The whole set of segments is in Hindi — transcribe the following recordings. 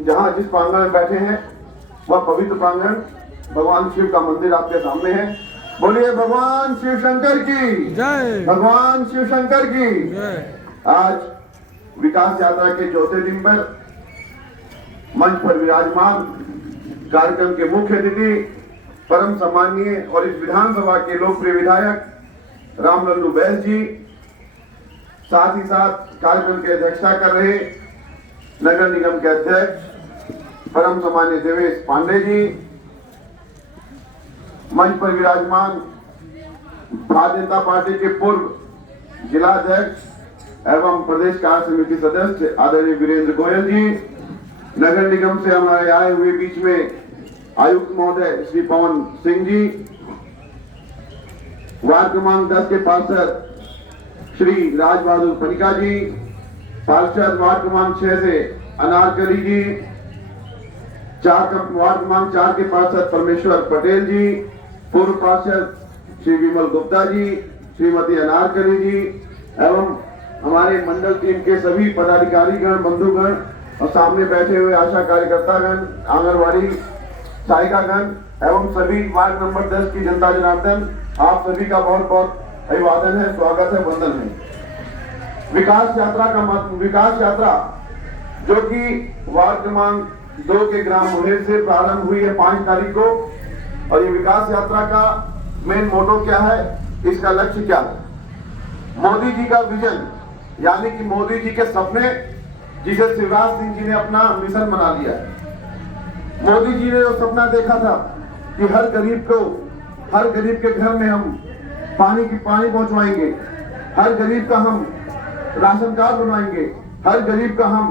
जहाँ जिस प्रांगण में बैठे हैं वह पवित्र प्रांगण भगवान शिव का मंदिर आपके सामने है। बोलिए भगवान शिव शंकर की जय, भगवान शिव शंकर की जय। आज विकास यात्रा के चौथे दिन पर मंच पर विराजमान कार्यक्रम के मुख्य अतिथि परम सम्मानीय और इस विधानसभा के लोकप्रिय विधायक रामलल्लू बैस जी, साथ ही साथ कार्यक्रम की अध्यक्षता कर रहे नगर निगम के अध्यक्ष परम सम्मानीय देवेश पांडे जी, मंच पर विराजमान भारतीय जनता पार्टी के पूर्व जिलाध्यक्ष एवं प्रदेश कार्य समिति सदस्य आदरणीय वीरेंद्र गोयल जी, नगर निगम से हमारे आए हुए बीच में आयुक्त महोदय श्री पवन सिंह जी, वार्ड क्रमांक 10 के पार्षद श्री राज बहादुर पनिका जी, पार्षद वार्ड क्रमांक 6 से अनारकली जी, वार्ड क्रमांक 4 के पार्षद परमेश्वर पटेल जी, पूर्व पार्षद श्री विमल गुप्ता जी, श्रीमती अनारकली जी एवं हमारे मंडल टीम के सभी पदाधिकारीगण, बंधुगण और सामने बैठे हुए आशा कार्यकर्तागण, आंगनवाड़ी सहायिकागण एवं सभी वार्ड नंबर 10 की जनता जनार्दन, आप सभी का बहुत बहुत अभिवादन है, स्वागत है, वंदन है। विकास यात्रा जो कि वार्ड क्रमांक 2 के ग्राम मुहेर से प्रारंभ हुई है 5 तारीख को, और ये विकास यात्रा का मेन मोटो क्या है, इसका लक्ष्य क्या है? मोदी जी का विजन यानी कि मोदी जी के सपने, जिसे शिवराज सिंह जी ने अपना मिशन बना लिया है। मोदी जी ने जो सपना देखा था कि हर गरीब के घर में हम पानी पहुंचवाएंगे, हर गरीब का हम राशन कार्ड बनवाएंगे, हर गरीब का हम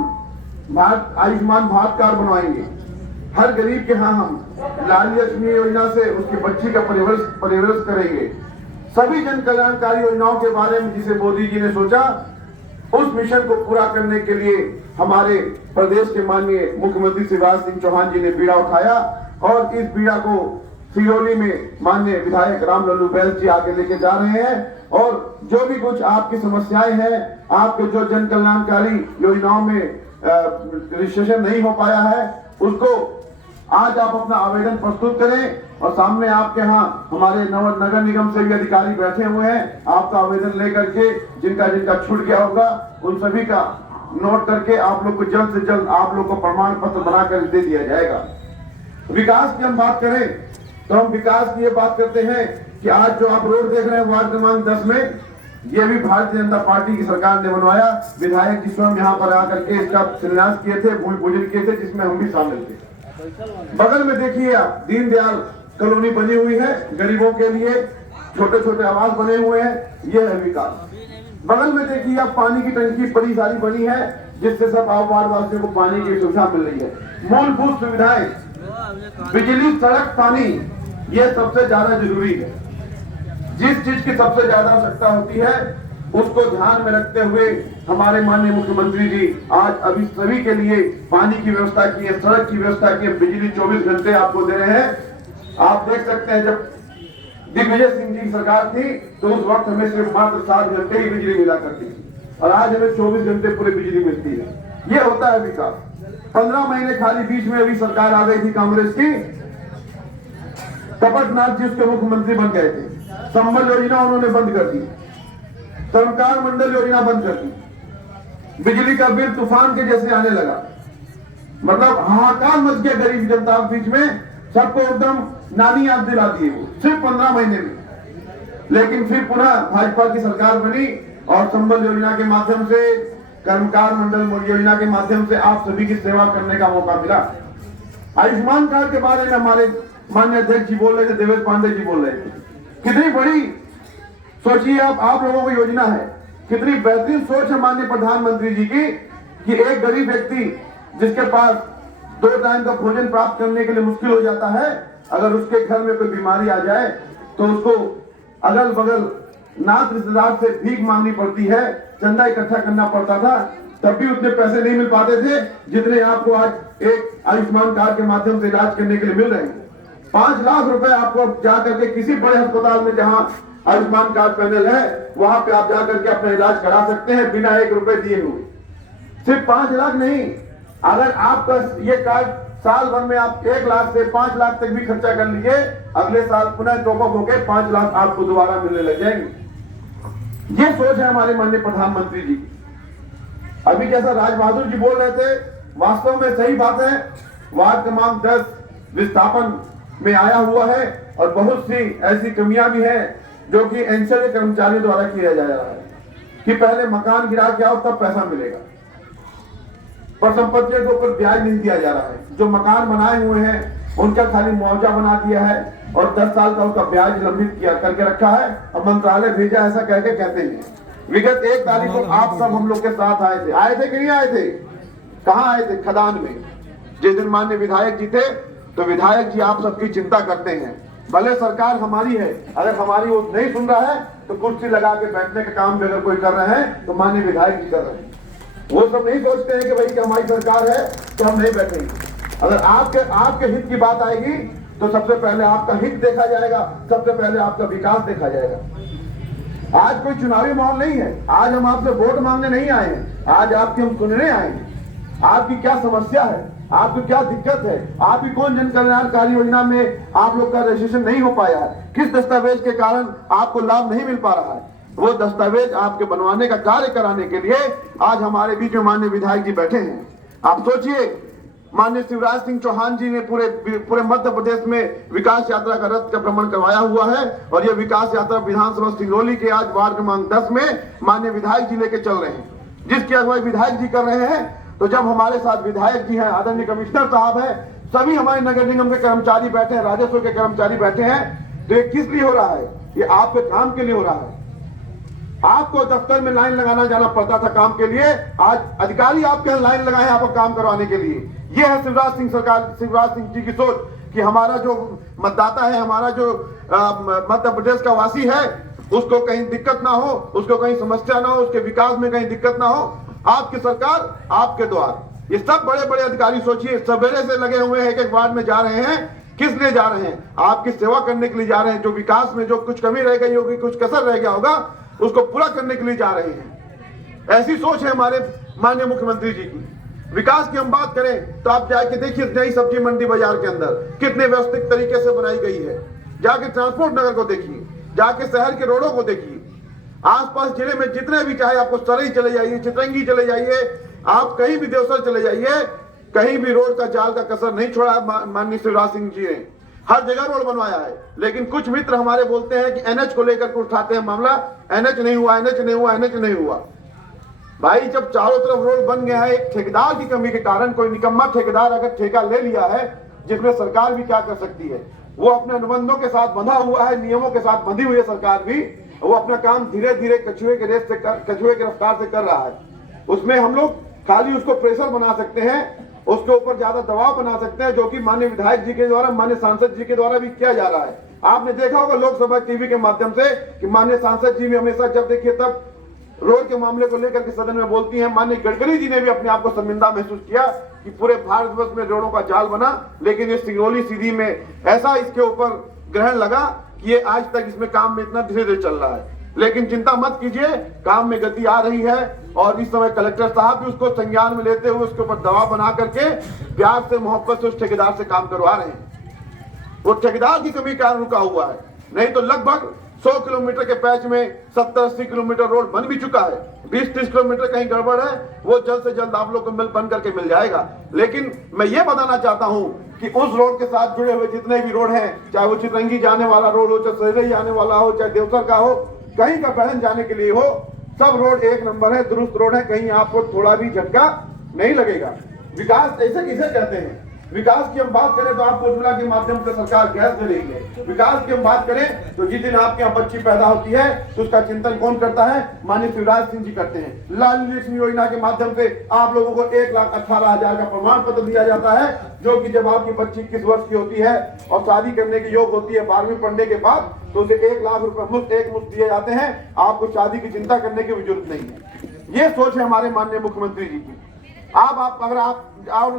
आयुष्मान भारत कार्ड बनवाएंगे, हर गरीब के यहाँ हम लाडली लक्ष्मी योजना से उसकी बच्ची का परिवरष करेंगे। सभी जन कल्याणकारी योजनाओं के बारे में जिसे मोदी जी ने सोचा, उस मिशन को पूरा करने के लिए हमारे प्रदेश के माननीय मुख्यमंत्री शिवराज सिंह चौहान जी ने बीड़ा उठाया, और इस बीड़ा को सिरोली में माननीय विधायक रामलल्लू बैस जी आगे लेके जा रहे हैं। और जो भी कुछ आपकी समस्याएं हैं, आपके जो जन कल्याणकारी योजनाओं में रजिस्ट्रेशन नहीं हो पाया है, उसको आज आप अपना आवेदन प्रस्तुत करें, और सामने आपके यहाँ हमारे नगर निगम से भी अधिकारी बैठे हुए हैं। आपका आवेदन लेकर के जिनका छूट गया होगा उन सभी का नोट करके आप लोग को जल्द से जल्द आप लोग को प्रमाण पत्र बनाकर दे दिया जाएगा। विकास की हम बात करें तो हम विकास की ये बात करते हैं कि आज जो आप रोड देख रहे हैं वार्ड क्रमांक 10 में, ये भी भारतीय जनता पार्टी की सरकार ने बनवाया। विधायक जी स्वयं यहाँ पर आकर के इसका शिलान्यास किए थे, भूमि पूजन किए थे, जिसमें हम भी शामिल थे। बगल में देखिए आप दीनदयाल कॉलोनी बनी हुई है, गरीबों के लिए छोटे छोटे आवास बने हुए हैं, ये है विकास। बगल में देखिए आप पानी की टंकी बड़ी सारी बनी है, जिससे सब वार्ड वासियों को पानी की सुविधा मिल रही है। मूलभूत सुविधाएं, बिजली, सड़क, पानी, ये सबसे ज्यादा जरूरी है। जिस चीज की सबसे ज्यादा आवश्यकता होती है उसको ध्यान में रखते हुए हमारे माननीय मुख्यमंत्री जी आज अभी सभी के लिए पानी की व्यवस्था की है, सड़क की व्यवस्था की है, बिजली 24 घंटे आपको दे रहे हैं। आप देख सकते हैं जब दिग्विजय सिंह जी की सरकार थी तो उस वक्त हमें सिर्फ मात्र 7 घंटे ही बिजली मिला करती थी, और आज हमें 24 घंटे पूरी बिजली मिलती है। ये होता है विकास। 15 महीने खाली बीच में अभी सरकार आ गई थी कांग्रेस की, कपटनाथ जी उसके मुख्यमंत्री बन गए थे। संबल योजना उन्होंने बंद कर दी, सरकार मंडल योजना बंद कर दी, बिजली का बिल तूफान के जैसे आने लगा, मतलब हाहाकार मच गया गरीब जनता के बीच में, सबको एकदम नानी याद दिला दिए वो सिर्फ 15 महीने में। लेकिन फिर पुनः भाजपा की सरकार बनी और संबल योजना के माध्यम से, कर्मकार मंडल योजना के माध्यम से आप सभी की सेवा करने का मौका मिला। आयुष्मान कार्ड के बारे में हमारे माननीय अध्यक्ष जी बोल रहे थे, देवेश पांडे जी बोल रहे थे, कितनी बड़ी सोचिए आप लोगों को योजना है, कितनी बेहतरीन सोच है माननीय प्रधानमंत्री जी की कि एक गरीब व्यक्ति जिसके पास 2 टाइम का भोजन प्राप्त करने के लिए मुश्किल हो जाता है, अगर उसके घर में कोई बीमारी आ जाए तो उसको अगल बगल नात रिश्तेदार से भीख मांगनी पड़ती है, चंदा इकट्ठा करना पड़ता था, तब भी उतने पैसे नहीं मिल पाते थे जितने आपको आज एक आयुष्मान कार्ड के माध्यम से इलाज करने के लिए मिल रहे हैं। 5 लाख रुपए आपको जाकर के किसी बड़े अस्पताल में जहां आयुष्मान कार्ड पैनल है वहां पे आप जाकर के अपना इलाज करा सकते हैं बिना 1 रुपए दिए हुए। सिर्फ 5 लाख नहीं, अगर आपका ये कार्ड साल भर में आप 1 लाख से 5 लाख तक भी खर्चा कर लीजिए, अगले साल पुनः टॉप अप होकर 5 लाख आपको दोबारा मिलने लग जाएंगे। ये सोच है हमारे माननीय प्रधानमंत्री जी। अभी जैसा राज बहादुर जी बोल रहे थे, वास्तव में सही बात है। वार्ड क्रमांक 10 विस्थापन में आया हुआ है और बहुत सी ऐसी कमियां भी हैं जो कि एनसीएल के कर्मचारियों द्वारा किया जा रहा है कि पहले मकान गिरा के आओ तब पैसा मिलेगा, पर संपत्तियों के ऊपर ब्याज नहीं दिया जा रहा है। जो मकान बनाए हुए हैं उनका खाली मुआवजा बना दिया है और 10 साल का उसका ब्याज लंबित किया करके रखा है और मंत्रालय भेजा ऐसा कहते हैं। विगत 1 तारीख को आप सब हम लोग के साथ आए थे कि नहीं आए थे? कहाँ आए थे? खदान में। जिस दिन माननीय विधायक जी थे तो विधायक जी आप सबकी चिंता करते हैं। भले सरकार हमारी है, अगर हमारी वो नहीं सुन रहा है तो कुर्सी लगा के बैठने का काम भी अगर कोई कर रहे हैं तो माननीय विधायक जी कर रहे हैं। वो सब नहीं सोचते हैं कि भाई कि हमारी सरकार है तो हम नहीं बैठेंगे। अगर आपके हित की बात आएगी तो सबसे पहले आपका हित देखा जाएगा, सबसे पहले आपका विकास देखा जाएगा। आज कोई चुनावी माहौल नहीं है, आज हम आपसे वोट मांगने नहीं आए हैं, आज आपके हम सुनने आए हैं। आपकी क्या समस्या है, आपकी क्या दिक्कत है, आपकी कौन जन कल्याणकारी योजना में आप लोग का रजिस्ट्रेशन नहीं हो पाया है, किस दस्तावेज के कारण आपको लाभ नहीं मिल पा रहा है, वो दस्तावेज आपके बनवाने का कार्य कराने के लिए आज हमारे बीच में माननीय विधायक जी बैठे हैं। आप सोचिए, माननीय शिवराज सिंह चौहान जी ने पूरे मध्य प्रदेश में विकास यात्रा का रथ का भ्रमण करवाया हुआ है और यह विकास यात्रा विधानसभा सिंगरौली के आज वार्ड क्रमांक 10 में माननीय विधायक जी लेके चल रहे हैं, जिसकी अगुवाई विधायक जी कर रहे हैं। तो जब हमारे साथ विधायक जी हैं, आदरणीय कमिश्नर साहब हैं, सभी हमारे नगर निगम के कर्मचारी बैठे हैं, राजस्व के कर्मचारी बैठे हैं, तो ये किस लिए हो रहा है? ये आपके काम के लिए हो रहा है। आपको दफ्तर में लाइन लगाना जाना पड़ता था काम के लिए, आज अधिकारी आपके यहाँ लाइन लगाए आपको काम करवाने के लिए। ये है शिवराज सिंह जी की सोच कि हमारा जो मतदाता है, हमारा जो मध्य प्रदेश का वासी है, उसको कहीं दिक्कत ना हो, उसको कहीं समस्या ना हो, उसके विकास में कहीं दिक्कत ना हो। आपकी सरकार, आपके द्वार। ये सब बड़े बड़े अधिकारी सोचिए, सवेरे से लगे हुए हैं, एक वार्ड में जा रहे हैं। किस लिए जा रहे हैं? आपकी सेवा करने के लिए जा रहे हैं। जो विकास में जो कुछ कमी रह गई होगी, कुछ कसर रह गया होगा, उसको पूरा करने के लिए जा रहे हैं। ऐसी सोच है हमारे माननीय मुख्यमंत्री जी की। विकास की हम बात करें तो आप जाके देखिए नई सब्जी मंडी बाजार के अंदर कितने व्यवस्थित तरीके से बनाई गई है। जाके ट्रांसपोर्ट नगर को देखिए, जाके शहर के रोडों को देखिए, आसपास जिले में जितने भी, चाहे आपको सरई चले जाइए, चितरंगी चले जाइए, आप कहीं भी देवसर चले जाइए, कहीं भी रोड का जाल का कसर नहीं छोड़ा माननीय शिवराज सिंह जी ने। हर जगह रोड बनवाया है। लेकिन कुछ मित्र हमारे बोलते हैं कि एनएच को लेकर के उठाते हैं मामला, एनएच नहीं हुआ, एनएच नहीं हुआ, एनएच नहीं हुआ। भाई जब चारों तरफ रोड बन गया है, एक ठेकेदार की कमी के कारण, कोई निकम्मा ठेकेदार अगर ठेका ले लिया है, जिसमें सरकार भी क्या कर सकती है, वो अपने अनुबंधों के साथ बंधा हुआ है, नियमों के साथ बंधी हुई है सरकार भी, वो अपना काम धीरे धीरे कछुए के रफ्तार से कर रहा है। उसमें हम लोग खाली उसको प्रेशर बना सकते हैं, उसके ऊपर ज्यादा दबाव बना सकते हैं, जो कि माननीय विधायक जी के द्वारा, माननीय सांसद जी के द्वारा भी किया जा रहा है। आपने देखा होगा लोकसभा टीवी के माध्यम से कि माननीय सांसद जी भी हमेशा जब देखिए तब रोड के मामले को लेकर के सदन में बोलती हैं। माननीय गडकरी जी ने भी अपने आप को शर्मिंदा महसूस किया कि पूरे भारतवर्ष में रोडों का जाल बना, लेकिन ये सिंगरौली सीधी में ऐसा इसके ऊपर ग्रहण लगा कि ये आज तक इसमें काम में इतना धीरे धीरे चल रहा है। लेकिन चिंता मत कीजिए, काम में गति आ रही है और इस समय कलेक्टर साहब भी उसको संज्ञान में लेते हुए उसके ऊपर दबाव बना करके प्यार से, मोहब्बत से उस ठेकेदार से काम करवा रहे हैं। वो ठेकेदार की कमी कारण रुका हुआ है, नहीं तो लगभग 100 किलोमीटर के पैच में 70-80 किलोमीटर रोड बन भी चुका है। 20-30 किलोमीटर कहीं गड़बड़ है, वो जल्द से जल्द आप लोग को बन करके मिल जाएगा। लेकिन मैं ये बताना चाहता हूं कि उस रोड के साथ जुड़े हुए जितने भी रोड हैं, चाहे वो चितरंगी जाने वाला रोड हो, चाहे सरई जाने वाला हो, चाहे देवसर का हो, कहीं का बहन जाने के लिए हो, सब रोड एक नंबर है, दुरुस्त रोड है, कहीं आपको थोड़ा भी झटका नहीं लगेगा। विकास ऐसे किसे कहते हैं? विकास की हम बात करें तो आपको उज्ज्वला के माध्यम से सरकार गैस दे रही है। विकास की हम बात करें तो जिस दिन आपके यहाँ बच्ची पैदा होती है तो उसका चिंतन कौन करता है? माननीय शिवराज सिंह जी करते हैं। लाडली लक्ष्मी योजना के माध्यम से आप लोगों को 1,18,000 का प्रमाण पत्र दिया जाता है, जो कि जब आपकी बच्ची 21 वर्ष की होती है और शादी करने के योग होती है 12वीं पढ़ने के बाद, तो उसे 1 लाख रुपए मुफ्त दिए जाते हैं। आपको शादी की चिंता करने की भी जरूरत नहीं है। ये सोच है हमारे माननीय मुख्यमंत्री जी की। आप अगर आप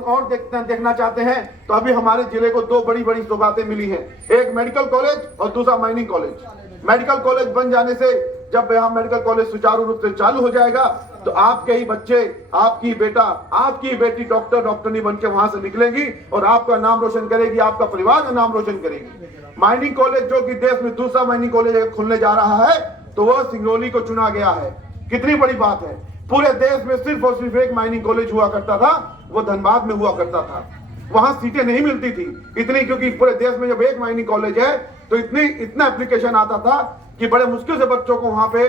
और देखना चाहते हैं तो अभी हमारे जिले को 2 बड़ी बड़ी सौगातें मिली हैं। एक मेडिकल कॉलेज और दूसरा माइनिंग कॉलेज। मेडिकल कॉलेज बन जाने से जब यहाँ मेडिकल कॉलेज सुचारू रूप से चालू हो जाएगा तो आपके ही बच्चे, आपकी बेटा, आपकी बेटी डॉक्टरनी बन के वहां से निकलेंगी और आपका नाम रोशन करेगी, आपका परिवार का नाम रोशन करेगी। माइनिंग कॉलेज जो कि देश में दूसरा माइनिंग कॉलेज खुलने जा रहा है तो वह सिंगरौली को चुना गया है। कितनी बड़ी बात है। पूरे देश में सिर्फ और सिर्फ एक माइनिंग कॉलेज हुआ करता था, वो धनबाद में हुआ करता था। वहां सीटें नहीं मिलती थी इतनी, क्योंकि पूरे देश में जब एक माइनिंग कॉलेज है तो इतना एप्लीकेशन आता था कि बड़े मुश्किल से बच्चों को वहां पे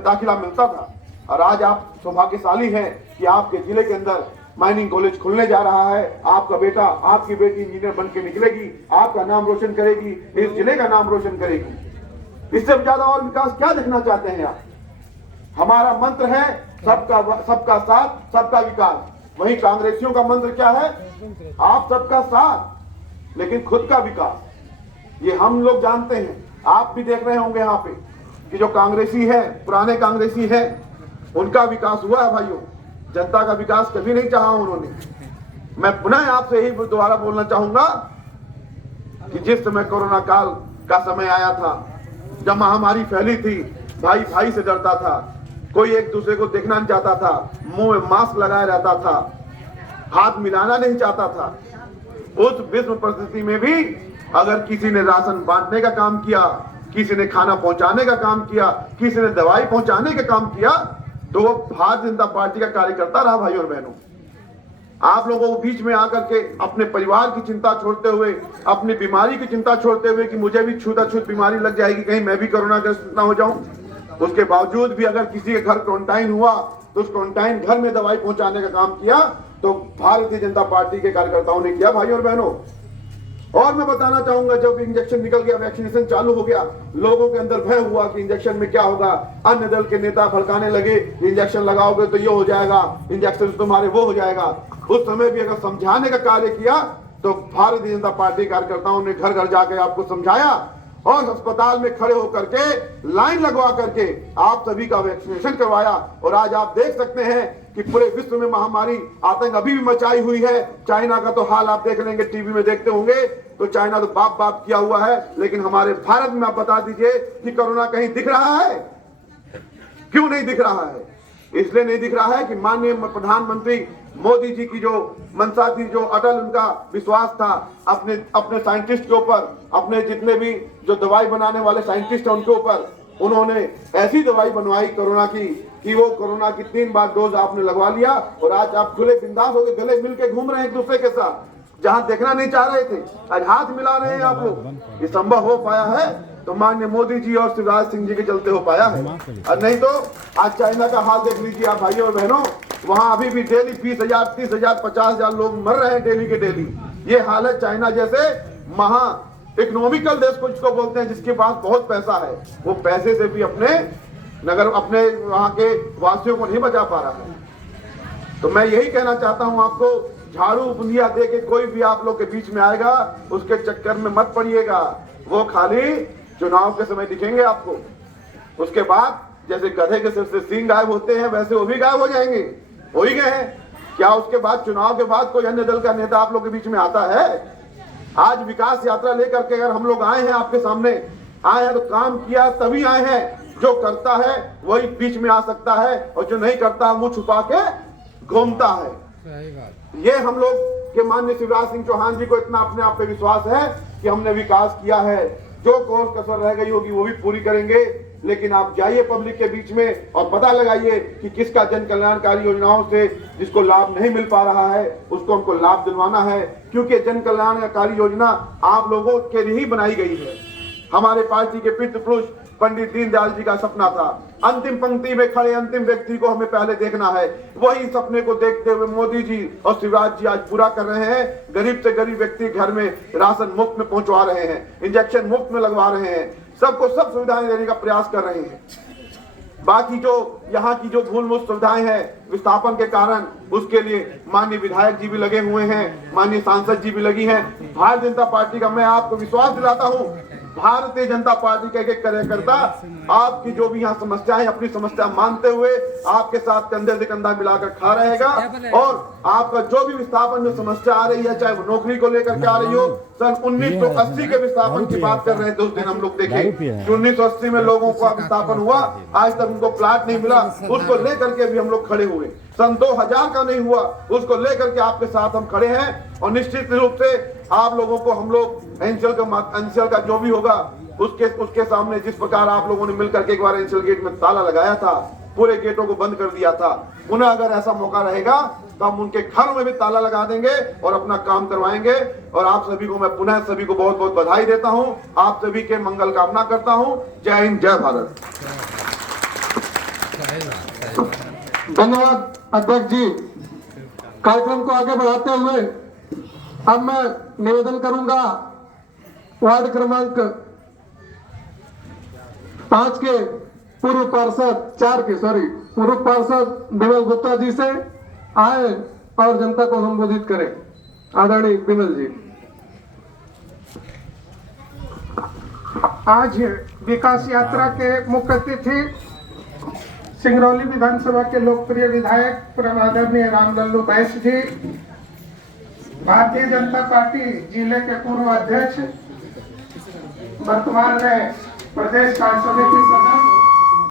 दाखिला मिलता था। और आज आप सौभाग्यशाली हैं कि आपके जिले के अंदर माइनिंग कॉलेज खुलने जा रहा है। आपका बेटा, आपकी बेटी इंजीनियर बन के निकलेगी, आपका नाम रोशन करेगी, इस जिले का नाम रोशन करेगी। इससे ज्यादा और विकास क्या देखना चाहते हैं आप? हमारा मंत्र है सबका साथ, सबका विकास। वहीं कांग्रेसियों का मंत्र क्या है? आप सबका साथ लेकिन खुद का विकास। ये हम लोग जानते हैं, आप भी देख रहे होंगे यहाँ पे कि जो कांग्रेसी है, पुराने कांग्रेसी है, उनका विकास हुआ है भाइयों। जनता का विकास कभी नहीं चाहा उन्होंने। मैं पुनः आपसे यही दोबारा बोलना चाहूंगा कि जिस समय कोरोना काल का समय आया था, जब महामारी फैली थी, भाई भाई से डरता था, कोई एक दूसरे को देखना नहीं चाहता था, मुंह में मास्क लगाए रहता था, हाथ मिलाना नहीं चाहता था। उस विश्व परिस्थिति में भी अगर किसी ने राशन बांटने का काम किया, किसी ने खाना पहुंचाने का काम किया, किसी ने दवाई पहुंचाने का काम किया, तो वो भारतीय जनता पार्टी का कार्यकर्ता रहा। भाई और बहनों, आप लोगों को बीच में आकर के अपने परिवार की चिंता छोड़ते हुए, अपनी बीमारी की चिंता छोड़ते हुए कि मुझे भी छूत बीमारी लग जाएगी, कहीं मैं भी कोरोना ग्रस्त ना हो जाऊं, उसके बावजूद भी अगर किसी के घर क्वारंटाइन हुआ तो उस क्वारंटाइन घर में दवाई पहुंचाने का काम किया तो भारतीय जनता पार्टी के कार्यकर्ताओं ने किया। भाई और बहनों, और मैं बताना चाहूंगा, जब इंजेक्शन निकल गया, वैक्सीनेशन चालू हो गया, लोगों के अंदर भय हुआ कि इंजेक्शन में क्या होगा। अन्य दल के नेता भड़काने लगे, इंजेक्शन लगाओगे तो ये हो जाएगा, इंजेक्शन तुम्हारे वो हो जाएगा। उस समय भी अगर समझाने का कार्य किया तो भारतीय जनता पार्टी कार्यकर्ताओं ने घर घर जाकर आपको समझाया और अस्पताल में खड़े होकर के लाइन लगवा करके आप सभी का वैक्सीनेशन करवाया। और आज आप देख सकते हैं कि पूरे विश्व में महामारी आतंक अभी भी मचाई हुई है। चाइना का तो हाल आप देख लेंगे, टीवी में देखते होंगे, तो चाइना तो बाप बाप किया हुआ है, लेकिन हमारे भारत में आप बता दीजिए कि कोरोना कहीं दिख रहा है? क्यों नहीं दिख रहा है? इसलिए नहीं दिख रहा है कि माननीय प्रधानमंत्री मोदी जी की जो मंशा थी, जो अटल उनका विश्वास था अपने साइंटिस्ट के ऊपर, अपने जितने भी जो दवाई बनाने वाले साइंटिस्ट हैं उनके ऊपर, उन्होंने ऐसी दवाई बनवाई कोरोना की कि वो कोरोना की 3 बार डोज आपने लगवा लिया और आज आप खुले बिंदास होकर गले मिल के घूम रहे हैं एक दूसरे के साथ। जहां देखना नहीं चाह रहे थे आज हाथ मिला रहे हैं आप लोग। ये संभव हो पाया है तो माननीय मोदी जी और शिवराज सिंह जी के चलते हो पाया है, और नहीं तो आज चाइना का हाल देख लीजिए आप भाइयों और बहनों। वहां अभी भी डेली 20,000, 30,000, 50,000 लोग मर रहे हैं डेली के डेली। ये हाल है चाइना जैसे महा इकोनॉमिकल देश को जिसको बोलते हैं, जिसके पास बहुत पैसा है, वो पैसे से भी अपने वहां के वासियों को नहीं बचा पा रहा है। तो मैं यही कहना चाहता हूं आपको, झाड़ू बुंदिया दे के कोई भी आप लोग के बीच में आएगा उसके चक्कर में मत पड़िएगा। वो खाली चुनाव के समय दिखेंगे आपको, उसके बाद जैसे गधे के सिर से सींग गायब होते हैं वैसे वो भी गायब हो जाएंगे, हो ही गए हैं। क्या उसके बाद चुनाव के बाद कोई अन्य दल का नेता आप लोग के बीच में आता है? आज विकास यात्रा लेकर के अगर हम लोग आए हैं, आपके सामने आए हैं, तो काम किया तभी आए हैं। जो करता है वही बीच में आ सकता है और जो नहीं करता मुंह छुपा के घूमता है। ये हम लोग के माननीय शिवराज सिंह चौहान जी को इतना अपने आप पे विश्वास है कि हमने विकास किया है। जो कोर्स कसर रह गई होगी वो भी पूरी करेंगे। लेकिन आप जाइए पब्लिक के बीच में और पता लगाइए कि किसका जन कल्याणकारी योजनाओं से जिसको लाभ नहीं मिल पा रहा है उसको हमको लाभ दिलवाना है, क्योंकि जन कल्याणकारी योजना आप लोगों के लिए ही बनाई गई है। हमारे पार्टी के पितृपुरुष पंडित दीनदयाल जी का सपना था, अंतिम पंक्ति में खड़े अंतिम व्यक्ति को हमें पहले देखना है। वही सपने को देखते हुए मोदी जी और शिवराज जी आज पूरा कर रहे हैं। गरीब से गरीब व्यक्ति घर में राशन मुफ्त में पहुंचवा रहे हैं, इंजेक्शन मुफ्त में लगवा रहे हैं, सबको सब सुविधाएं देने का प्रयास कर रहे हैं। बाकी जो यहाँ की जो मूलभूत सुविधाएं हैं विस्थापन के कारण, उसके लिए माननीय विधायक जी भी लगे हुए हैं, माननीय सांसद जी भी लगी हैं। भारतीय जनता पार्टी का मैं आपको विश्वास दिलाता हूँ भारतीय जनता पार्टी के एक कार्यकर्ता आपकी जो भी यहाँ समस्याएं, अपनी समस्या मानते हुए आपके साथ कंधे से कंधा मिलाकर खड़ा रहेगा। और आपका जो भी विस्थापन में समस्या आ रही है, चाहे वो नौकरी को लेकर के आ रही हो, सन 1980 के विस्थापन की बात कर रहे थे उस दिन हम लोग देखे, 1980 में लोगों को विस्थापन हुआ, आज तक उनको प्लाट नहीं मिला, उसको लेकर के भी हम लोग खड़े हुए। सन 2000 का नहीं हुआ, उसको लेकर के आपके साथ हम खड़े हैं। और निश्चित रूप से आप लोगों को हम लोग एनसीएल का जो भी होगा उसके सामने, जिस प्रकार आप लोगों ने मिलकर के एक बार एनसीएल गेट में ताला लगाया था, पूरे गेटों को बंद कर दिया था, पुनः अगर ऐसा मौका रहेगा तो हम उनके घरों में भी ताला लगा देंगे और अपना काम करवाएंगे। और आप सभी को मैं पुनः सभी को बहुत बहुत बधाई देता हूं, आप सभी के मंगल कामना करता हूं। जय हिंद, जय भारत। धन्यवाद अध्यक्ष जी। कार्यक्रम को आगे बढ़ाते हुए अब मैं निवेदन करूंगा वार्ड क्रमांक 5 के पूर्व पार्षद बिमल गुप्ता जी से आए और जनता को संबोधित करें। आदरणीय बिमल जी। आज विकास यात्रा के मुख्य अतिथि सिंगरौली विधानसभा के लोकप्रिय विधायक परम आदरणीय रामलल्लू बैस जी, भारतीय जनता पार्टी जिले के पूर्व अध्यक्ष, वर्तमान में प्रदेश कार्य समिति सदस्य